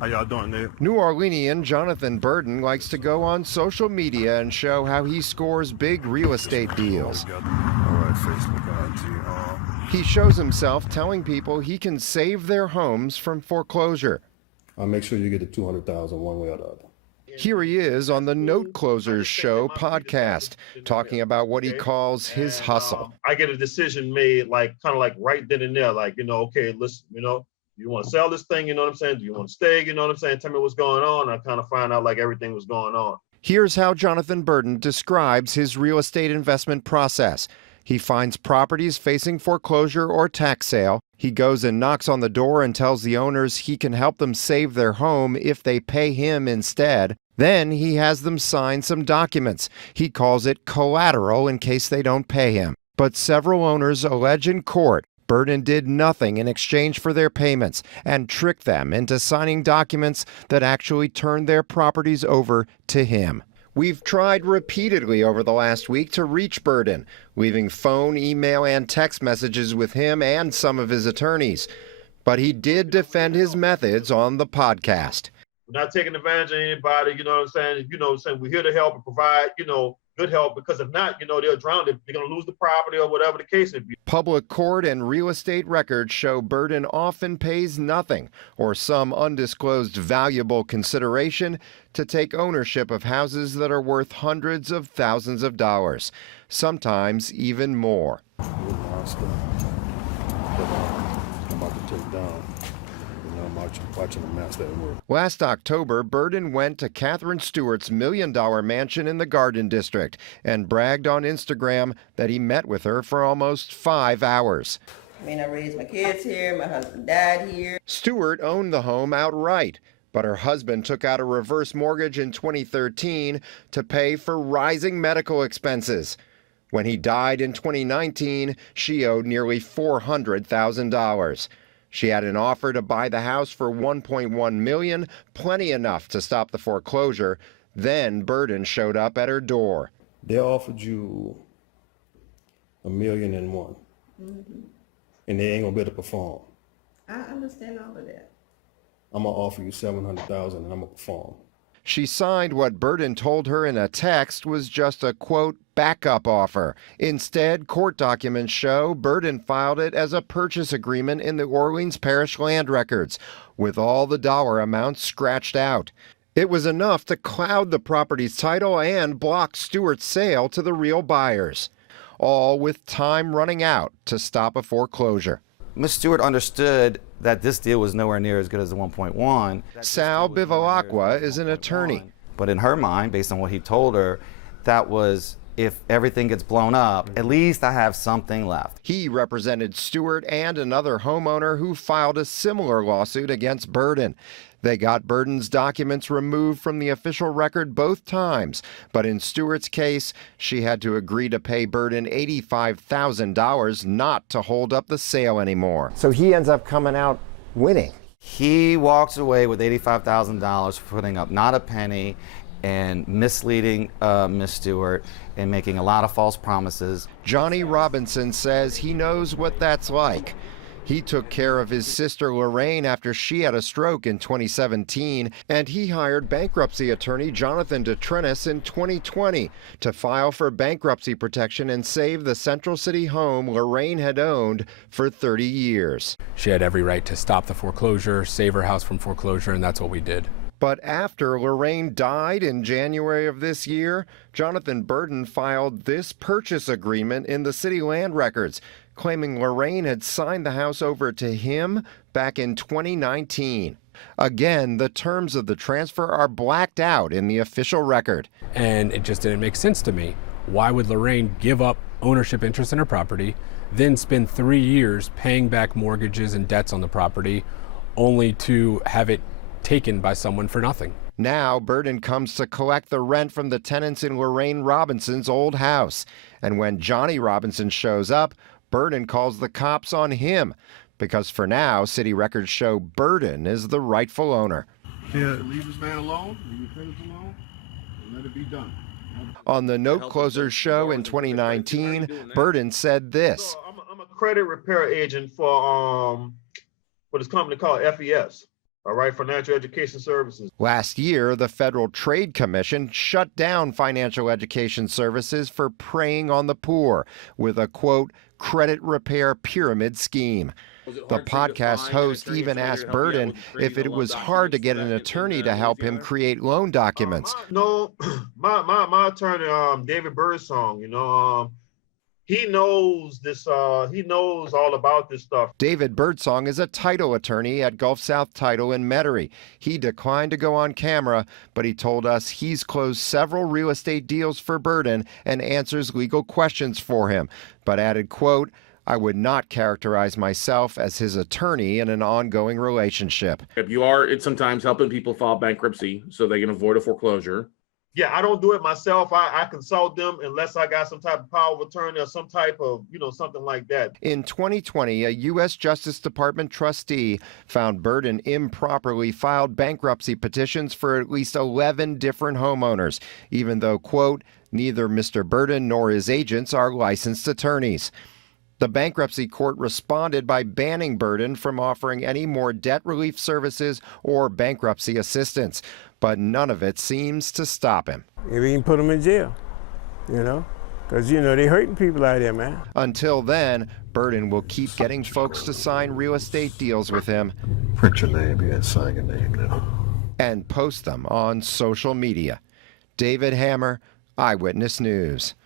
How y'all doing there? New Orleanian Jonathan Burden likes to go on social media and show how he scores big real estate deals. All right, Facebook IG. He shows himself telling people he can save their homes from foreclosure. I'll make sure you get the 200,000 one way or the other. Here he is on the Note Closers Show podcast, talking about what he calls his hustle. I get a decision made kind of right then and there, okay, listen, you want to sell this thing, you know what I'm saying? Do you want to stay, you know what I'm saying? Tell me what's going on. I kind of find out everything was going on. Here's how Jonathan Burden describes his real estate investment process. He finds properties facing foreclosure or tax sale. He goes and knocks on the door and tells the owners he can help them save their home if they pay him instead. Then he has them sign some documents. He calls it collateral in case they don't pay him. But several owners allege in court Burden did nothing in exchange for their payments and tricked them into signing documents that actually turned their properties over to him. We've tried repeatedly over the last week to reach Burden, leaving phone, email, and text messages with him and some of his attorneys. But he did defend his methods on the podcast. We're not taking advantage of anybody, you know what I'm saying? We're here to help and provide, good help, because if not, they'll drown. They're going to lose the property or whatever the case may be. Public court and real estate records show Burden often pays nothing or some undisclosed valuable consideration to take ownership of houses that are worth hundreds of thousands of dollars, sometimes even more. I'm about to take down. I'm watching the match that work. Last October, Burden went to Catherine Stewart's $1 million mansion in the Garden District and bragged on Instagram that he met with her for almost 5 hours. I raised my kids here, my husband died here. Stewart owned the home outright, but her husband took out a reverse mortgage in 2013 to pay for rising medical expenses. When he died in 2019, she owed nearly $400,000. She had an offer to buy the house for $1.1 million, plenty enough to stop the foreclosure. Then Burden showed up at her door. They offered you $1.1 million, and they ain't gonna be able to perform. I understand all of that. I'm gonna offer you $700,000, and I'm gonna perform. She signed what Burden told her in a text was just a, quote, backup offer. Instead, court documents show Burden filed it as a purchase agreement in the Orleans Parish land records, with all the dollar amounts scratched out. It was enough to cloud the property's title and block Stewart's sale to the real buyers, all with time running out to stop a foreclosure. Ms. Stewart understood that this deal was nowhere near as good as the 1.1. Sal Bivalacqua is an attorney. But in her mind, based on what he told her, that was, if everything gets blown up, at least I have something left. He represented Stewart and another homeowner who filed a similar lawsuit against Burden. They got Burden's documents removed from the official record both times, but in Stewart's case, she had to agree to pay Burden $85,000 not to hold up the sale anymore. So he ends up coming out winning. He walks away with $85,000 for putting up not a penny and misleading Ms. Stewart and making a lot of false promises. Johnny Robinson says he knows what that's like. He took care of his sister Lorraine after she had a stroke in 2017, and he hired bankruptcy attorney Jonathan DeTrenis in 2020 to file for bankruptcy protection and save the Central City home Lorraine had owned for 30 years. She had every right to stop the foreclosure, save her house from foreclosure, and that's what we did. But after Lorraine died in January of this year, Jonathan Burden filed this purchase agreement in the city land records, claiming Lorraine had signed the house over to him back in 2019. Again, the terms of the transfer are blacked out in the official record. And it just didn't make sense to me. Why would Lorraine give up ownership interest in her property, then spend 3 years paying back mortgages and debts on the property, only to have it taken by someone for nothing? Now, Burden comes to collect the rent from the tenants in Lorraine Robinson's old house. And when Johnny Robinson shows up, Burden calls the cops on him, because for now, city records show Burden is the rightful owner. Yeah, leave this man alone, leave your tenants alone, and let it be done. On the Note Closers show in 2019, Burden said this. I'm a credit repair agent for this company called FES. All right, financial education services. Last year, the Federal Trade Commission shut down financial education services for preying on the poor with a, quote, credit repair pyramid scheme. The podcast host even asked Burden if it was hard to get an attorney to help him create loan documents. No, my attorney, David Birdsong, he knows this. He knows all about this stuff. David Birdsong is a title attorney at Gulf South Title in Metairie. He declined to go on camera, but he told us he's closed several real estate deals for Burden and answers legal questions for him, but added, quote, I would not characterize myself as his attorney in an ongoing relationship. If you are, it's sometimes helping people file bankruptcy so they can avoid a foreclosure. Yeah, I don't do it myself. I consult them unless I got some type of power of attorney or some type of, something like that. In 2020, a U.S. Justice Department trustee found Burden improperly filed bankruptcy petitions for at least 11 different homeowners, even though, quote, neither Mr. Burden nor his agents are licensed attorneys. The bankruptcy court responded by banning Burden from offering any more debt relief services or bankruptcy assistance, but none of it seems to stop him. Maybe even put him in jail, because, they hurting people out there, man. Until then, Burden will keep getting folks to sign real estate deals with him. Print your name here and sign your name now. And post them on social media. David Hammer, Eyewitness News.